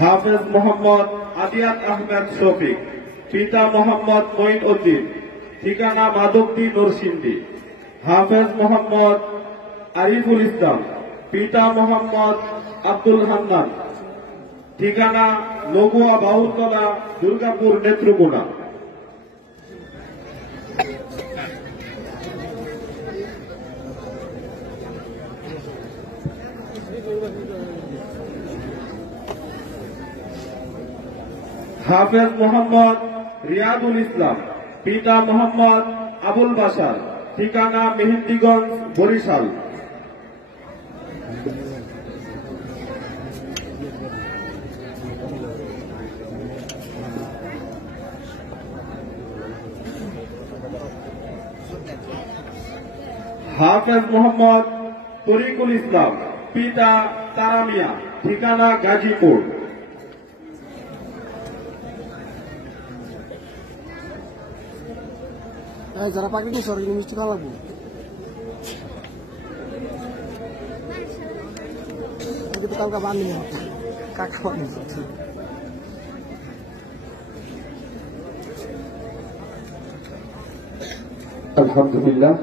হাফেজ মোহাম্মদ আদিয়াত আহমেদ শফিক, পিতা মোহাম্মদ মঈন উদ্দিন, ঠিকানা মাধবদী নরসিংদী। হাফেজ মোহাম্মদ আরিফুল ইসলাম, পিতা মোহাম্মদ আব্দুল হান্নান, ঠিকানা লঘুয়া বাউলতলা, দুর্গাপুর, নেত্রকোনা। হাফেজ মোহাম্মদ রিয়াদুল ইসলাম, পিতা মোহাম্মদ আবুল বাশার, ঠিকানা মেহেন্দিগঞ্জ, বরিশাল। হাফেজ মোহাম্মদ তরিকুল ইসলাম, পিতা তারা মিয়া, ঠিকানা গাজীপুর। যারা পাখি নিয়ে সরকারি মিষ্টি খাওয়া লাগবো কালকা বানিয়ে কাকা বানিয়ে আলহামদুলিল্লাহ।